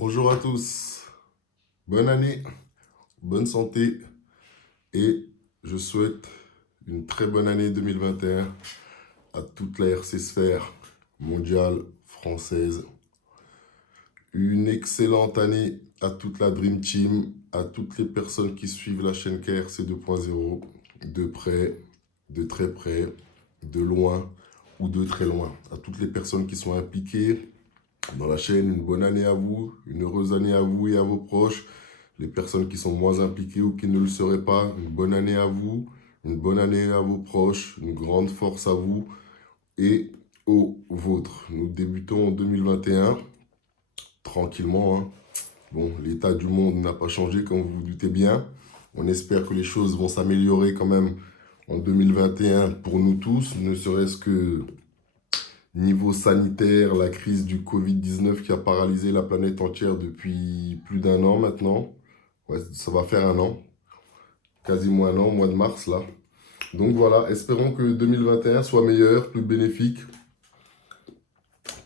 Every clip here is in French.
Bonjour à tous, bonne année, bonne santé et je souhaite une très bonne année 2021 à toute la RC Sphère mondiale, française. Une excellente année à toute la Dream Team, à toutes les personnes qui suivent la chaîne KRC 2.0, de près, de très près, de loin ou de très loin. À toutes les personnes qui sont impliquées dans la chaîne, une bonne année à vous, une heureuse année à vous et à vos proches. Les personnes qui sont moins impliquées ou qui ne le seraient pas, une bonne année à vous, une bonne année à vos proches, une grande force à vous et aux vôtres. Nous débutons en 2021, tranquillement, hein. Bon, l'état du monde n'a pas changé, comme vous vous doutez bien. On espère que les choses vont s'améliorer quand même en 2021 pour nous tous, ne serait-ce que niveau sanitaire, la crise du Covid-19 qui a paralysé la planète entière depuis plus d'un an maintenant. Ouais, ça va faire un an, quasiment un an, au mois de mars là. Donc voilà, espérons que 2021 soit meilleur, plus bénéfique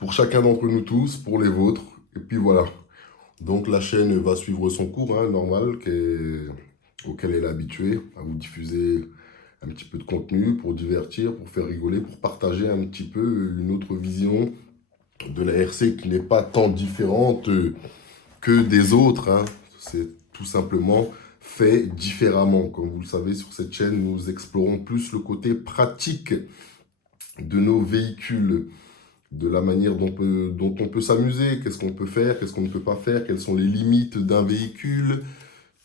pour chacun d'entre nous tous, pour les vôtres. Et puis voilà. Donc la chaîne va suivre son cours, hein, normal, auquel elle est habituée, à vous diffuser un petit peu de contenu pour divertir, pour faire rigoler, pour partager un petit peu une autre vision de la RC qui n'est pas tant différente que des autres, hein. C'est tout simplement fait différemment. Comme vous le savez, sur cette chaîne, nous explorons plus le côté pratique de nos véhicules, de la manière dont on peut s'amuser, qu'est-ce qu'on peut faire, qu'est-ce qu'on ne peut pas faire, quelles sont les limites d'un véhicule.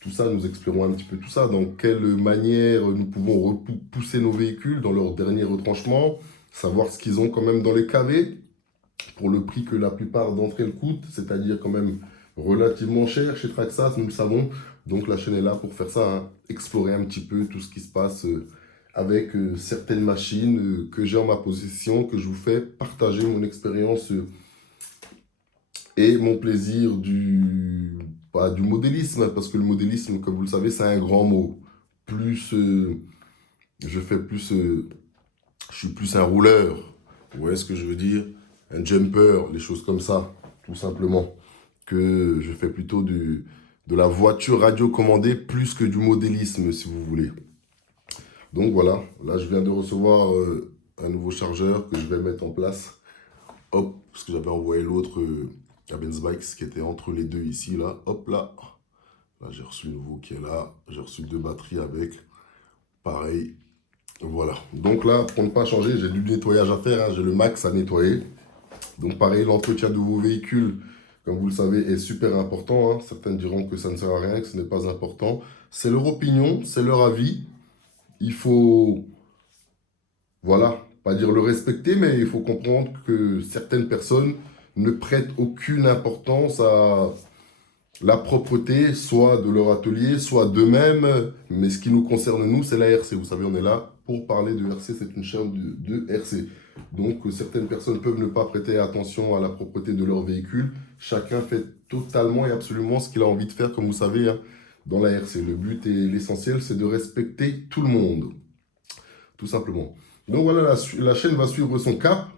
Tout ça, nous explorons un petit peu tout ça. Dans quelle manière nous pouvons repousser nos véhicules dans leur dernier retranchement, savoir ce qu'ils ont quand même dans les KV, pour le prix que la plupart d'entre elles coûtent, c'est-à-dire quand même relativement cher chez Traxas, nous le savons. Donc la chaîne est là pour faire ça, hein, explorer un petit peu tout ce qui se passe avec certaines machines que j'ai en ma possession, que je vous fais partager mon expérience et mon plaisir pas du modélisme, parce que le modélisme, comme vous le savez, c'est un grand mot. Plus je fais plus, je suis plus un rouleur, vous voyez ce que je veux dire? Un jumper, les choses comme ça, tout simplement. Que je fais plutôt de la voiture radiocommandée plus que du modélisme, si vous voulez. Donc voilà, là je viens de recevoir un nouveau chargeur que je vais mettre en place. Hop, parce que j'avais envoyé l'autre à Benzbikes qui était entre les deux ici, là. Hop là. Là j'ai reçu le nouveau qui est là. J'ai reçu deux batteries avec. Pareil. Voilà. Donc là, pour ne pas changer, j'ai du nettoyage à faire, hein. J'ai le max à nettoyer. Donc pareil, l'entretien de vos véhicules, comme vous le savez, est super important, hein. Certains diront que ça ne sert à rien, que ce n'est pas important. C'est leur opinion, c'est leur avis. Il faut, voilà, pas dire le respecter, mais il faut comprendre que certaines personnes ne prêtent aucune importance à la propreté, soit de leur atelier, soit d'eux-mêmes. Mais ce qui nous concerne, nous, c'est la RC. Vous savez, on est là pour parler de RC, c'est une chaîne de RC. Donc, certaines personnes peuvent ne pas prêter attention à la propreté de leur véhicule. Chacun fait totalement et absolument ce qu'il a envie de faire, comme vous savez, hein, dans la RC. Le but et l'essentiel, c'est de respecter tout le monde, tout simplement. Donc voilà, la chaîne va suivre son cap,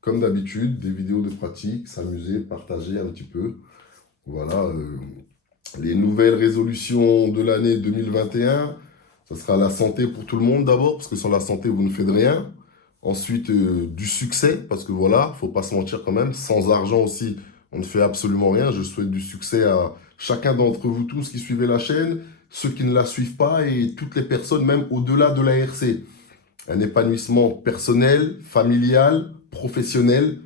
comme d'habitude, des vidéos de pratique, s'amuser, partager un petit peu. Voilà, les nouvelles résolutions de l'année 2021, ça sera la santé pour tout le monde d'abord, parce que sans la santé, vous ne faites rien. Ensuite, du succès, parce que voilà, faut pas se mentir quand même, sans argent aussi, on ne fait absolument rien. Je souhaite du succès à chacun d'entre vous tous qui suivez la chaîne, ceux qui ne la suivent pas et toutes les personnes, même au-delà de la RC. Un épanouissement personnel, familial, professionnel,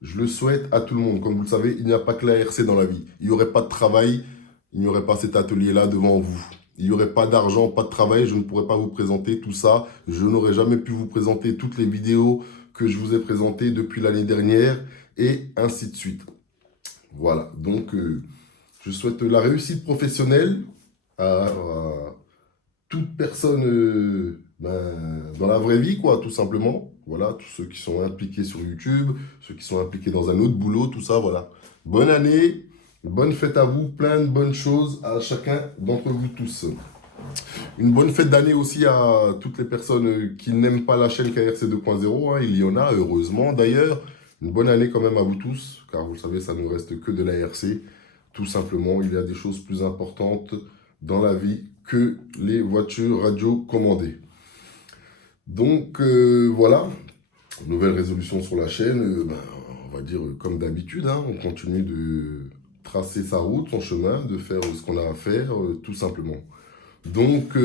je le souhaite à tout le monde. Comme vous le savez, il n'y a pas que la RC dans la vie. Il n'y aurait pas de travail, il n'y aurait pas cet atelier-là devant vous. Il n'y aurait pas d'argent, pas de travail, je ne pourrais pas vous présenter tout ça. Je n'aurais jamais pu vous présenter toutes les vidéos que je vous ai présentées depuis l'année dernière et ainsi de suite. Voilà, donc je souhaite la réussite professionnelle à toute personne dans la vraie vie, quoi, tout simplement. Voilà, tous ceux qui sont impliqués sur YouTube, ceux qui sont impliqués dans un autre boulot, tout ça, voilà. Bonne année, bonne fête à vous, plein de bonnes choses à chacun d'entre vous tous. Une bonne fête d'année aussi à toutes les personnes qui n'aiment pas la chaîne KRC 2.0, hein, il y en a, heureusement d'ailleurs. Une bonne année quand même à vous tous, car vous le savez, ça ne nous reste que de la RC. Tout simplement, il y a des choses plus importantes dans la vie que les voitures radiocommandées. Donc voilà, nouvelle résolution sur la chaîne, on va dire comme d'habitude, hein, on continue de tracer sa route, son chemin, de faire ce qu'on a à faire, tout simplement. Donc,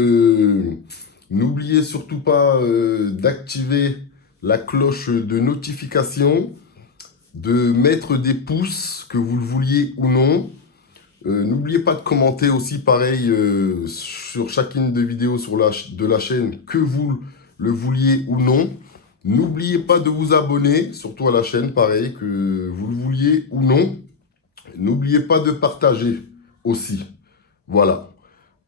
n'oubliez surtout pas d'activer la cloche de notification, de mettre des pouces, que vous le vouliez ou non. N'oubliez pas de commenter aussi, pareil, sur chacune des vidéos de la chaîne, que vous le vouliez ou non. N'oubliez pas de vous abonner, surtout à la chaîne, pareil, que vous le vouliez ou non. N'oubliez pas de partager aussi. Voilà.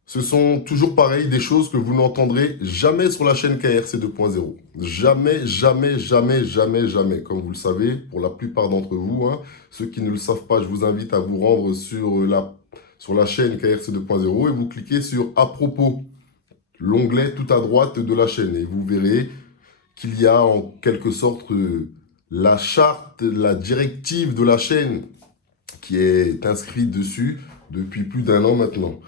Ce sont toujours pareil des choses que vous n'entendrez jamais sur la chaîne KRC 2.0. Jamais, jamais, jamais, jamais, jamais. Comme vous le savez, pour la plupart d'entre vous, hein, ceux qui ne le savent pas, je vous invite à vous rendre sur la chaîne KRC 2.0 et vous cliquez sur « À propos », l'onglet tout à droite de la chaîne. Et vous verrez qu'il y a en quelque sorte la charte, la directive de la chaîne qui est inscrite dessus depuis plus d'1 an maintenant.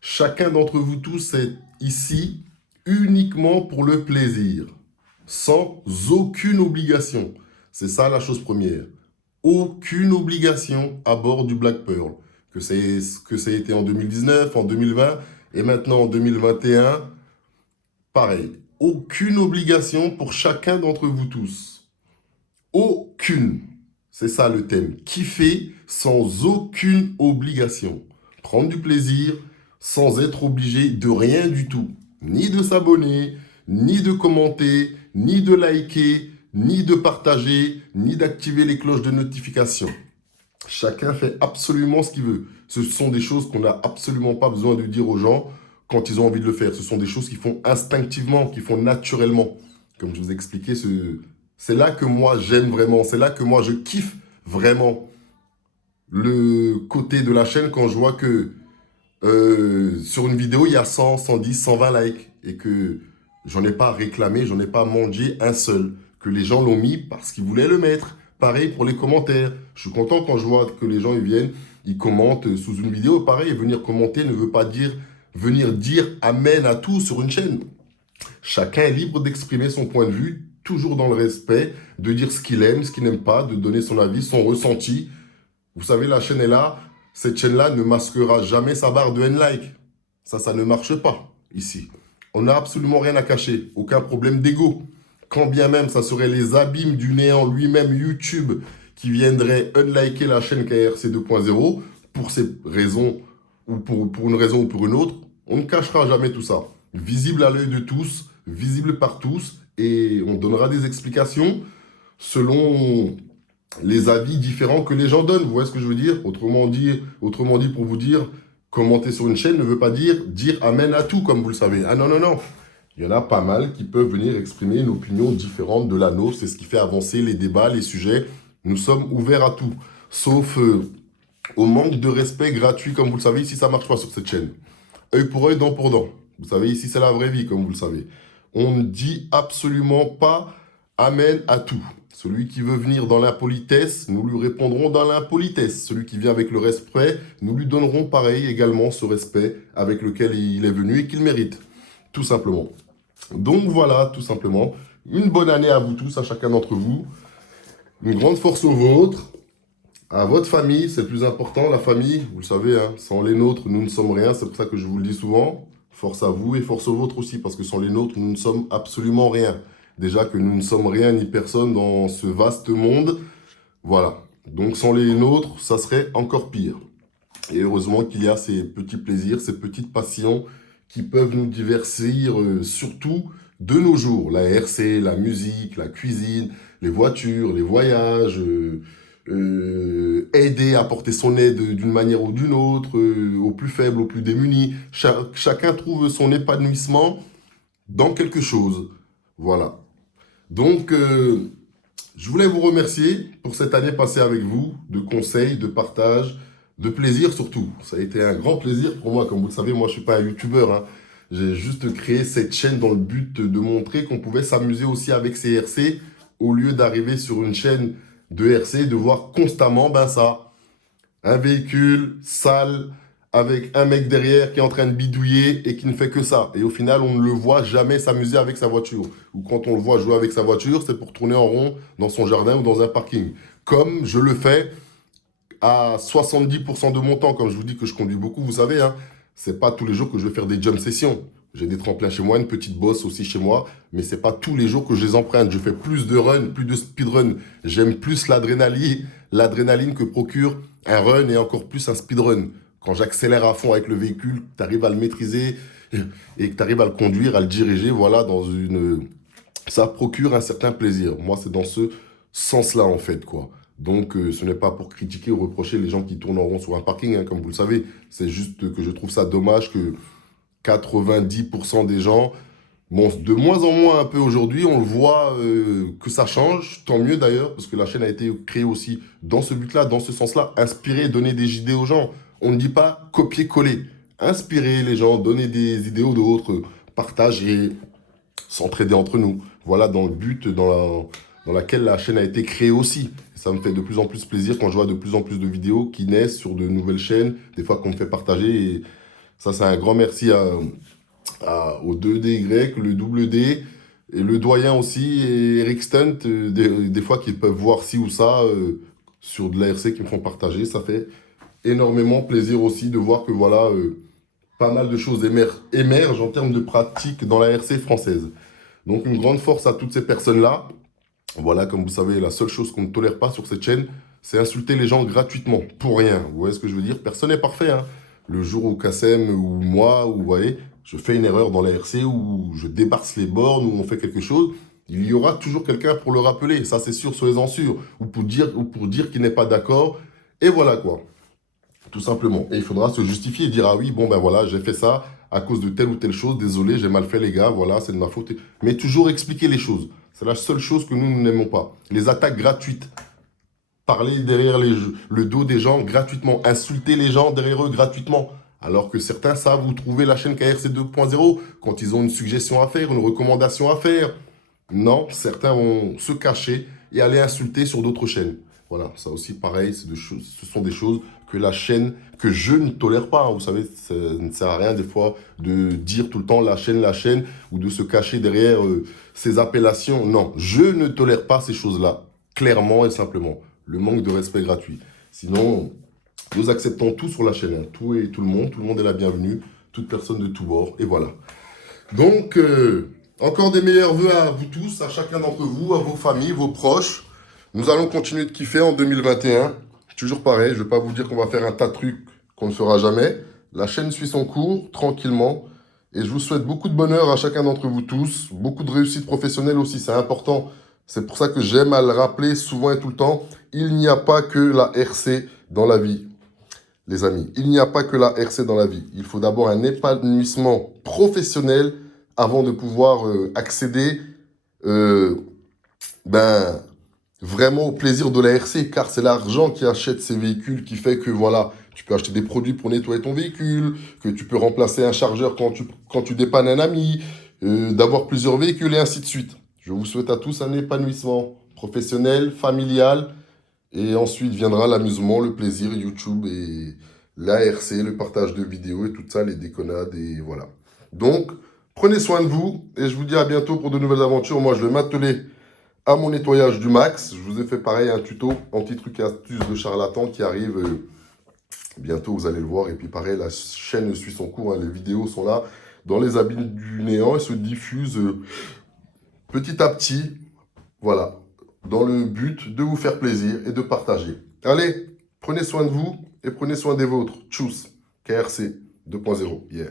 Chacun d'entre vous tous est ici uniquement pour le plaisir, sans aucune obligation. C'est ça la chose première. Aucune obligation à bord du Black Pearl. Que ça ait été en 2019, en 2020 et maintenant en 2021, pareil. Aucune obligation pour chacun d'entre vous tous. Aucune. C'est ça le thème. Kiffer sans aucune obligation. Prendre du plaisir sans être obligé de rien du tout. Ni de s'abonner, ni de commenter, ni de liker, ni de partager, ni d'activer les cloches de notification. Chacun fait absolument ce qu'il veut. Ce sont des choses qu'on n'a absolument pas besoin de dire aux gens quand ils ont envie de le faire. Ce sont des choses qu'ils font instinctivement, qu'ils font naturellement. Comme je vous ai expliqué, c'est là que moi j'aime vraiment, c'est là que moi je kiffe vraiment le côté de la chaîne quand je vois que sur une vidéo il y a 100, 110, 120 likes et que j'en ai pas réclamé, j'en ai pas mangé un seul, que les gens l'ont mis parce qu'ils voulaient le mettre. Pareil pour les commentaires, je suis content quand je vois que les gens ils viennent, ils commentent sous une vidéo, pareil, venir commenter ne veut pas dire venir dire amen à tout sur une chaîne. Chacun est libre d'exprimer son point de vue, toujours dans le respect, de dire ce qu'il aime, ce qu'il n'aime pas, de donner son avis, son ressenti. Vous savez, la chaîne est là. Cette chaîne-là ne masquera jamais sa barre de N-like. Ça ne marche pas ici. On n'a absolument rien à cacher. Aucun problème d'ego. Quand bien même, ça serait les abîmes du néant lui-même, YouTube, qui viendraient unliker la chaîne KRC 2.0 pour ces raisons, ou pour une raison ou pour une autre. On ne cachera jamais tout ça. Visible à l'œil de tous, visible par tous, et on donnera des explications selon les avis différents que les gens donnent. Vous voyez ce que je veux dire? Autrement dit, pour vous dire, commenter sur une chaîne ne veut pas dire amen à tout, comme vous le savez. Ah non, non, non. Il y en a pas mal qui peuvent venir exprimer une opinion différente de la nôtre. C'est ce qui fait avancer les débats, les sujets. Nous sommes ouverts à tout. Sauf au manque de respect gratuit, comme vous le savez. Ici, ça ne marche pas sur cette chaîne. Œil pour œil, dent pour dent. Vous savez, ici, c'est la vraie vie, comme vous le savez. On ne dit absolument pas amen à tout. Celui qui veut venir dans l'impolitesse, nous lui répondrons dans l'impolitesse. Celui qui vient avec le respect, nous lui donnerons pareil également ce respect avec lequel il est venu et qu'il mérite. Tout simplement. Donc voilà, tout simplement. Une bonne année à vous tous, à chacun d'entre vous. Une grande force aux vôtres. À votre famille, c'est le plus important, la famille. Vous le savez, hein, sans les nôtres, nous ne sommes rien. C'est pour ça que je vous le dis souvent. Force à vous et force aux vôtres aussi, parce que sans les nôtres, nous ne sommes absolument rien. Déjà que nous ne sommes rien ni personne dans ce vaste monde. Voilà. Donc sans les nôtres, ça serait encore pire. Et heureusement qu'il y a ces petits plaisirs, ces petites passions qui peuvent nous divertir, surtout de nos jours. La RC, la musique, la cuisine, les voitures, les voyages, aider à porter son aide d'une manière ou d'une autre, aux plus faibles, aux plus démunis. Chacun trouve son épanouissement dans quelque chose. Voilà. Donc, je voulais vous remercier pour cette année passée avec vous, de conseils, de partage, de plaisir surtout. Ça a été un grand plaisir pour moi. Comme vous le savez, moi, je ne suis pas un youtubeur, hein. J'ai juste créé cette chaîne dans le but de montrer qu'on pouvait s'amuser aussi avec ces RC au lieu d'arriver sur une chaîne de RC, de voir constamment ça. Un véhicule sale, avec un mec derrière qui est en train de bidouiller et qui ne fait que ça. Et au final, on ne le voit jamais s'amuser avec sa voiture. Ou quand on le voit jouer avec sa voiture, c'est pour tourner en rond dans son jardin ou dans un parking. Comme je le fais à 70% de mon temps, comme je vous dis que je conduis beaucoup, vous savez, hein, c'est pas tous les jours que je vais faire des jump sessions. J'ai des tremplins chez moi, une petite bosse aussi chez moi, mais c'est pas tous les jours que je les emprunte. Je fais plus de run, plus de speedrun. J'aime plus l'adrénaline que procure un run et encore plus un speedrun. Quand j'accélère à fond avec le véhicule, tu arrives à le maîtriser et que tu arrives à le conduire, à le diriger, voilà, ça procure un certain plaisir. Moi, c'est dans ce sens-là, en fait, quoi. Donc, ce n'est pas pour critiquer ou reprocher les gens qui tournent en rond sur un parking, hein, comme vous le savez. C'est juste que je trouve ça dommage que 90% des gens, bon, de moins en moins un peu aujourd'hui, on le voit que ça change, tant mieux d'ailleurs, parce que la chaîne a été créée aussi dans ce but-là, dans ce sens-là, inspirer, donner des idées aux gens. On ne dit pas copier-coller. Inspirer les gens, donner des idées aux autres, partager, s'entraider entre nous. Voilà dans le but dans laquelle la chaîne a été créée aussi. Et ça me fait de plus en plus plaisir quand je vois de plus en plus de vidéos qui naissent sur de nouvelles chaînes, des fois qu'on me fait partager. Et ça, c'est un grand merci au 2DY, le double D, et le doyen aussi, et Eric Stunt, des fois qu'ils peuvent voir ci ou ça sur de l'ARC qui me font partager. Ça fait énormément plaisir aussi de voir que voilà, pas mal de choses émergent en termes de pratique dans l'ARC française. Donc une grande force à toutes ces personnes-là. Voilà, comme vous savez, la seule chose qu'on ne tolère pas sur cette chaîne, c'est insulter les gens gratuitement, pour rien. Vous voyez ce que je veux dire? Personne n'est parfait, hein. Le jour où Kassem ou moi, ou vous voyez, je fais une erreur dans la RC, ou je débarque les bornes, ou on fait quelque chose, il y aura toujours quelqu'un pour le rappeler. Ça, c'est sûr, soyez-en sûrs. Ou pour dire qu'il n'est pas d'accord. Et voilà, quoi. Tout simplement. Et il faudra se justifier et dire, ah oui, bon, ben voilà, j'ai fait ça à cause de telle ou telle chose. Désolé, j'ai mal fait, les gars. Voilà, c'est de ma faute. Mais toujours expliquer les choses. C'est la seule chose que nous n'aimons pas. Les attaques gratuites. Parler derrière le dos des gens gratuitement. Insulter les gens derrière eux gratuitement. Alors que certains savent où trouver la chaîne KRC 2.0 quand ils ont une suggestion à faire, une recommandation à faire. Non, certains vont se cacher et aller insulter sur d'autres chaînes. Voilà, ça aussi pareil, ce sont des choses que la chaîne, que je ne tolère pas. Vous savez, ça ne sert à rien des fois de dire tout le temps la chaîne, ou de se cacher derrière ces appellations. Non, je ne tolère pas ces choses-là, clairement et simplement. Le manque de respect gratuit. Sinon, nous acceptons tout sur la chaîne, hein. Tout et tout le monde est la bienvenue, toute personne de tous bords, et voilà. Donc, encore des meilleurs vœux à vous tous, à chacun d'entre vous, à vos familles, vos proches. Nous allons continuer de kiffer en 2021. Toujours pareil, je ne vais pas vous dire qu'on va faire un tas de trucs qu'on ne fera jamais. La chaîne suit son cours, tranquillement. Et je vous souhaite beaucoup de bonheur à chacun d'entre vous tous. Beaucoup de réussite professionnelle aussi, c'est important. C'est pour ça que j'aime à le rappeler souvent et tout le temps. Il n'y a pas que la RC dans la vie, les amis. Il n'y a pas que la RC dans la vie. Il faut d'abord un épanouissement professionnel avant de pouvoir accéder vraiment au plaisir de la RC, car c'est l'argent qui achète ces véhicules qui fait que voilà, tu peux acheter des produits pour nettoyer ton véhicule, que tu peux remplacer un chargeur quand tu dépannes un ami, d'avoir plusieurs véhicules et ainsi de suite. Je vous souhaite à tous un épanouissement professionnel, familial, et ensuite viendra l'amusement, le plaisir, YouTube et la RC, le partage de vidéos et tout ça, les déconnades et voilà. Donc, prenez soin de vous et je vous dis à bientôt pour de nouvelles aventures. Moi, je vais m'atteler à mon nettoyage du max. Je vous ai fait pareil un tuto anti-trucs et astuces de charlatan qui arrive bientôt, vous allez le voir. Et puis pareil, la chaîne suit son cours, hein. Les vidéos sont là dans les abîmes du néant et se diffusent petit à petit, voilà, dans le but de vous faire plaisir et de partager. Allez, prenez soin de vous et prenez soin des vôtres. Tchuss, KRC 2.0, yeah.